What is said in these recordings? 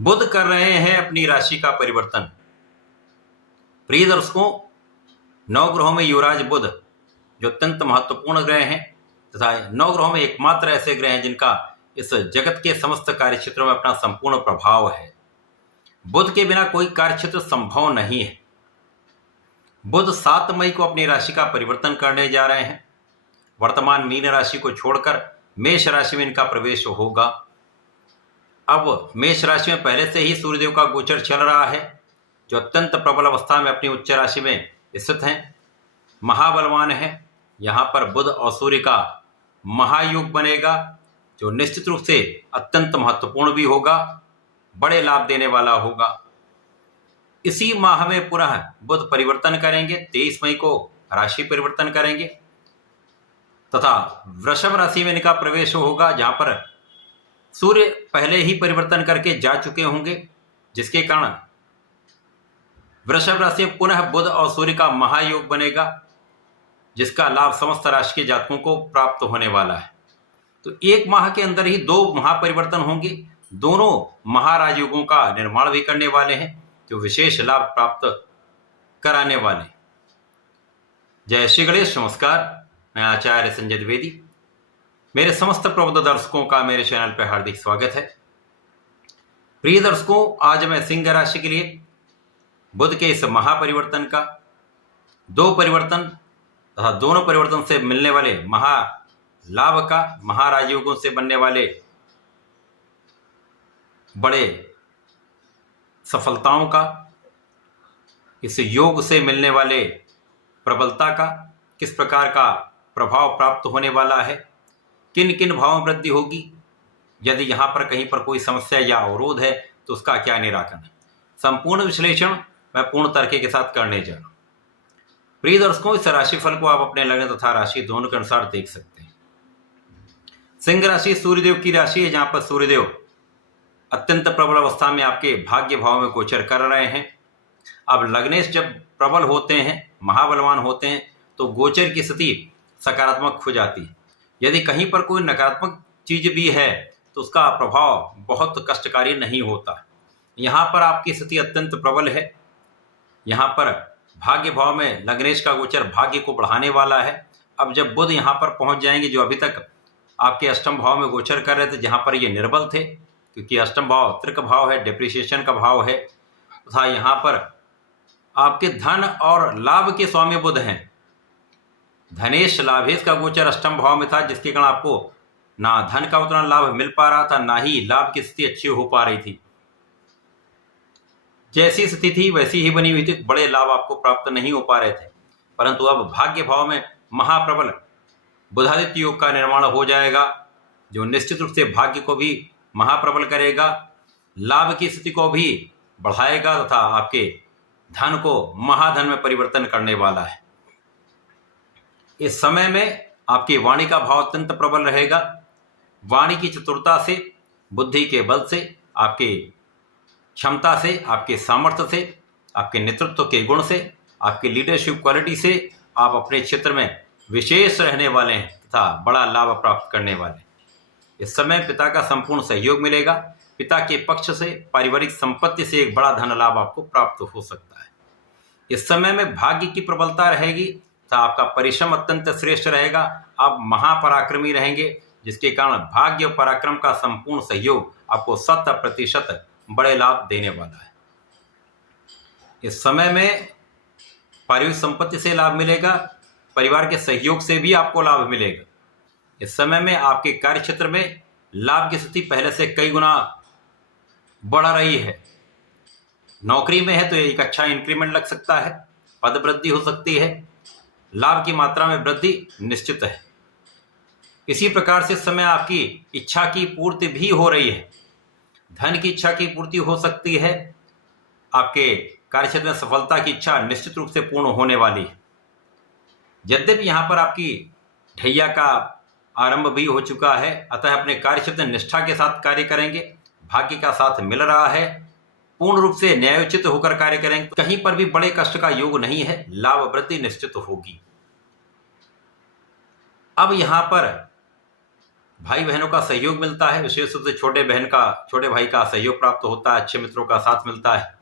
बुध कर रहे हैं अपनी राशि का परिवर्तन। प्रिय दर्शकों, नवग्रहों में युवराज बुध जो अत्यंत महत्वपूर्ण ग्रह हैं तथा नवग्रहों में एकमात्र ऐसे ग्रह हैं जिनका इस जगत के समस्त कार्य क्षेत्रों में अपना संपूर्ण प्रभाव है। बुध के बिना कोई कार्य क्षेत्र संभव नहीं है। बुध 7 मई को अपनी राशि का परिवर्तन करने जा रहे हैं। वर्तमान मीन राशि को छोड़कर मेष राशि में इनका प्रवेश होगा। अब मेष राशि में पहले से ही सूर्यदेव का गोचर चल रहा है, जो अत्यंत प्रबल अवस्था में अपनी उच्च राशि में स्थित हैं, महाबलवान है। यहाँ पर बुध और सूर्य का महायोग बनेगा, जो निश्चित रूप से अत्यंत महत्वपूर्ण भी होगा, बड़े लाभ देने वाला होगा। इसी माह में पुनः बुध परिवर्तन करेंगे, 23 मई को राशि परिवर्तन करेंगे तथा वृषभ राशि में इनका प्रवेश होगा, जहां पर सूर्य पहले ही परिवर्तन करके जा चुके होंगे, जिसके कारण वृषभ राशि में पुनः बुध और सूर्य का महायोग बनेगा, जिसका लाभ समस्त राशि के जातकों को प्राप्त होने वाला है। तो एक माह के अंदर ही 2 महापरिवर्तन होंगे। दोनों महाराजयोगों का निर्माण भी करने वाले हैं, जो विशेष लाभ प्राप्त कराने वाले। जय श्री गणेश। नमस्कार, मैं आचार्य संजय द्विवेदी। मेरे समस्त प्रबुद्ध दर्शकों का मेरे चैनल पर हार्दिक स्वागत है। प्रिय दर्शकों, आज मैं सिंह राशि के लिए बुध के इस महापरिवर्तन का 2 परिवर्तन तथा दोनों परिवर्तन से मिलने वाले महा लाभ का, महाराजयोगों से बनने वाले बड़े सफलताओं का, इस योग से मिलने वाले प्रबलता का, किस प्रकार का प्रभाव प्राप्त होने वाला है, किन किन भावों में वृद्धि होगी, यदि यहाँ पर कहीं पर कोई समस्या या अवरोध है तो उसका क्या निराकरण है, संपूर्ण विश्लेषण मैं पूर्ण तरीके के साथ करने जा रहा हूँ। प्रिय दर्शकों, इस राशिफल को आप अपने लग्न तथा राशि दोनों के अनुसार देख सकते हैं। सिंह राशि सूर्यदेव की राशि है, जहां पर सूर्यदेव अत्यंत प्रबल अवस्था में आपके भाग्य भाव में गोचर कर रहे हैं। अब लग्नेश जब प्रबल होते हैं, महाबलवान होते हैं, तो गोचर की स्थिति सकारात्मक हो जाती है। यदि कहीं पर कोई नकारात्मक चीज भी है तो उसका प्रभाव बहुत कष्टकारी नहीं होता। यहाँ पर आपकी स्थिति अत्यंत प्रबल है। यहाँ पर भाग्य भाव में लग्नेश का गोचर भाग्य को बढ़ाने वाला है। अब जब बुध यहाँ पर पहुंच जाएंगे, जो अभी तक आपके अष्टम भाव में गोचर कर रहे थे, जहाँ पर ये निर्बल थे, क्योंकि अष्टम भाव त्रिक भाव है, डिप्रिसिएशन का भाव है तथा यहाँ पर आपके धन और लाभ के स्वामी बुध हैं। धनेश लाभेश का गोचर अष्टम भाव में था, जिसके कारण आपको ना धन का उतना लाभ मिल पा रहा था, ना ही लाभ की स्थिति अच्छी हो पा रही थी। जैसी स्थिति थी वैसी ही बनी हुई थी, बड़े लाभ आपको प्राप्त नहीं हो पा रहे थे। परंतु अब भाग्य भाव में महाप्रबल बुधादित्य योग का निर्माण हो जाएगा, जो निश्चित रूप से भाग्य को भी महाप्रबल करेगा, लाभ की स्थिति को भी बढ़ाएगा तथा आपके धन को महाधन में परिवर्तन करने वाला है। इस समय में आपकी वाणी का भाव अत्यंत प्रबल रहेगा। वाणी की चतुरता से, बुद्धि के बल से, आपके क्षमता से, आपके सामर्थ्य से, आपके नेतृत्व के गुण से, आपकी लीडरशिप क्वालिटी से आप अपने क्षेत्र में विशेष रहने वाले हैं तथा बड़ा लाभ प्राप्त करने वाले। इस समय पिता का संपूर्ण सहयोग मिलेगा। पिता के पक्ष से, पारिवारिक संपत्ति से एक बड़ा धन लाभ आपको प्राप्त हो सकता है। इस समय में भाग्य की प्रबलता रहेगी तथा आपका परिश्रम अत्यंत श्रेष्ठ रहेगा। आप महापराक्रमी रहेंगे, जिसके कारण भाग्य और पराक्रम का संपूर्ण सहयोग आपको 100% बड़े लाभ देने वाला है। इस समय में पारिवारिक संपत्ति से लाभ मिलेगा, परिवार के सहयोग से भी आपको लाभ मिलेगा। इस समय में आपके कार्य क्षेत्र में लाभ की स्थिति पहले से कई गुना बढ़ रही है। नौकरी में है तो एक अच्छा इंक्रीमेंट लग सकता है, पद वृद्धि हो सकती है, लाभ की मात्रा में वृद्धि निश्चित है। इसी प्रकार से इस समय आपकी इच्छा की पूर्ति भी हो रही है। धन की इच्छा की पूर्ति हो सकती है। आपके कार्यक्षेत्र में सफलता की इच्छा निश्चित रूप से पूर्ण होने वाली है। यद्यपि यहाँ पर आपकी ढैया का आरंभ भी हो चुका है, अतः अपने कार्यक्षेत्र में निष्ठा के साथ कार्य करेंगे। भाग्य का साथ मिल रहा है, पूर्ण रूप से न्यायोचित होकर कार्य करेंगे। कहीं पर भी बड़े कष्ट का योग नहीं है, लाभ वृद्धि निश्चित होगी। अब यहाँ पर भाई बहनों का सहयोग मिलता है, विशेष रूप से छोटे भाई का सहयोग प्राप्त होता है, अच्छे मित्रों का साथ मिलता है,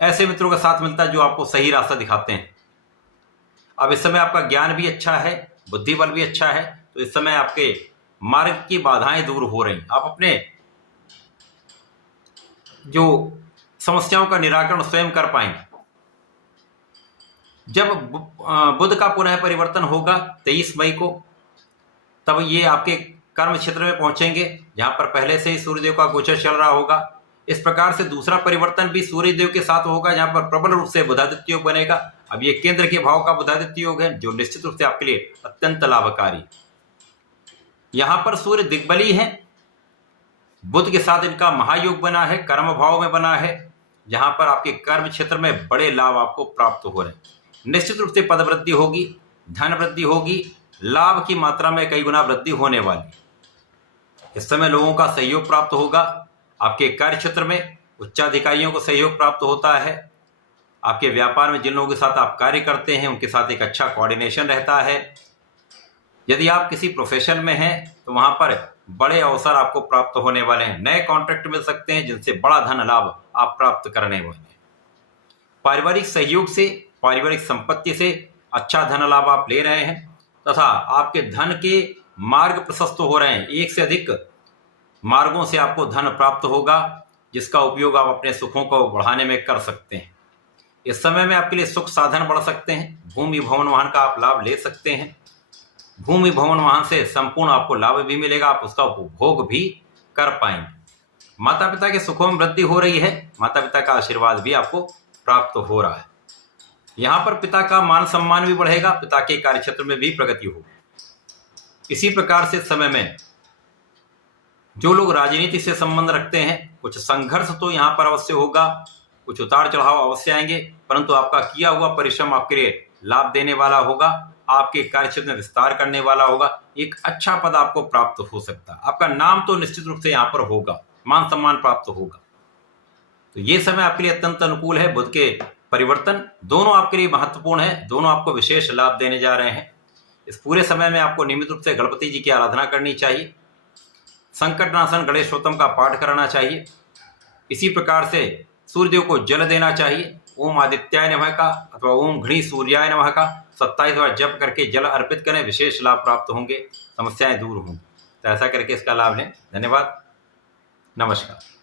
ऐसे मित्रों का साथ मिलता है जो आपको सही रास्ता दिखाते हैं। अब इस समय आपका ज्ञान भी अच्छा है, बुद्धि बल भी अच्छा है, तो इस समय आपके मार्ग की बाधाएं दूर हो रही। आप अपने जो समस्याओं का निराकरण स्वयं कर पाएंगे। जब बुध का पुनः परिवर्तन होगा 23 मई को, तब ये आपके कर्म क्षेत्र में पहुंचेंगे, जहां पर पहले से ही सूर्यदेव का गोचर चल रहा होगा। इस प्रकार से दूसरा परिवर्तन भी सूर्यदेव के साथ होगा, जहां पर प्रबल रूप से बुधादित्य योग बनेगा। अब ये केंद्र के भाव का बुधादित्य योग है, जो निश्चित रूप से आपके लिए अत्यंत लाभकारी। यहां पर सूर्य दिग्बली है, बुध के साथ इनका महायोग बना है, कर्म भाव में बना है, जहां पर आपके कर्म क्षेत्र में बड़े लाभ आपको प्राप्त हो रहे हैं। निश्चित रूप से पद वृद्धि होगी, धन वृद्धि होगी, लाभ की मात्रा में कई गुना वृद्धि होने वाली। इस समय लोगों का सहयोग प्राप्त होगा। आपके कार्य क्षेत्र में उच्चाधिकारियों को सहयोग प्राप्त होता है। आपके व्यापार में जिन लोगों के साथ आप कार्य करते हैं उनके साथ एक अच्छा कोऑर्डिनेशन रहता है। यदि आप किसी प्रोफेशन में हैं तो वहां पर बड़े अवसर आपको प्राप्त होने वाले हैं, नए कॉन्ट्रैक्ट मिल सकते हैं जिनसे बड़ा धन लाभ आप प्राप्त करने वाले हैं। पारिवारिक सहयोग से, पारिवारिक संपत्ति से अच्छा धन लाभ आप ले रहे हैं, तथा आपके धन के मार्ग प्रशस्त हो रहे हैं। एक से अधिक मार्गों से आपको धन प्राप्त होगा, जिसका उपयोग आप अपने सुखों को बढ़ाने में कर सकते हैं। इस समय में आपके लिए सुख साधन बढ़ सकते हैं। भूमि भवन वाहन का आप लाभ ले सकते हैं। भूमि भवन वाहन से संपूर्ण आपको लाभ भी मिलेगा, आप उसका उपभोग भी कर पाएंगे। माता पिता के सुखों में वृद्धि हो रही है, माता पिता का आशीर्वाद भी आपको प्राप्त हो रहा है। यहाँ पर पिता का मान सम्मान भी बढ़ेगा, पिता के कार्य क्षेत्र में भी प्रगति होगी। इसी प्रकार से समय में जो लोग राजनीति से संबंध रखते हैं, कुछ संघर्ष तो यहाँ पर अवश्य होगा, कुछ उतार चढ़ाव अवश्य आएंगे, परंतु आपका किया हुआ परिश्रम आपके लिए लाभ देने वाला होगा, आपके कार्य क्षेत्र में विस्तार करने वाला होगा। एक अच्छा पद आपको प्राप्त हो सकता है। आपका नाम तो निश्चित रूप से यहाँ पर होगा, मान सम्मान प्राप्त होगा। तो ये समय आपके लिए अत्यंत अनुकूल है। बुध के परिवर्तन दोनों आपके लिए महत्वपूर्ण है, दोनों आपको विशेष लाभ देने जा रहे हैं। इस पूरे समय में आपको नियमित रूप से गणपति जी की आराधना करनी चाहिए, संकटनाशन गणेशोत्तम का पाठ करना चाहिए। इसी प्रकार से सूर्यदेव को जल देना चाहिए। ओम आदित्याय नमः का अथवा ओम घृणी सूर्याय नमः का 27 बार जप करके जल अर्पित करें, विशेष लाभ प्राप्त होंगे, समस्याएं दूर होंगी। तो ऐसा करके इसका लाभ लें। धन्यवाद, नमस्कार।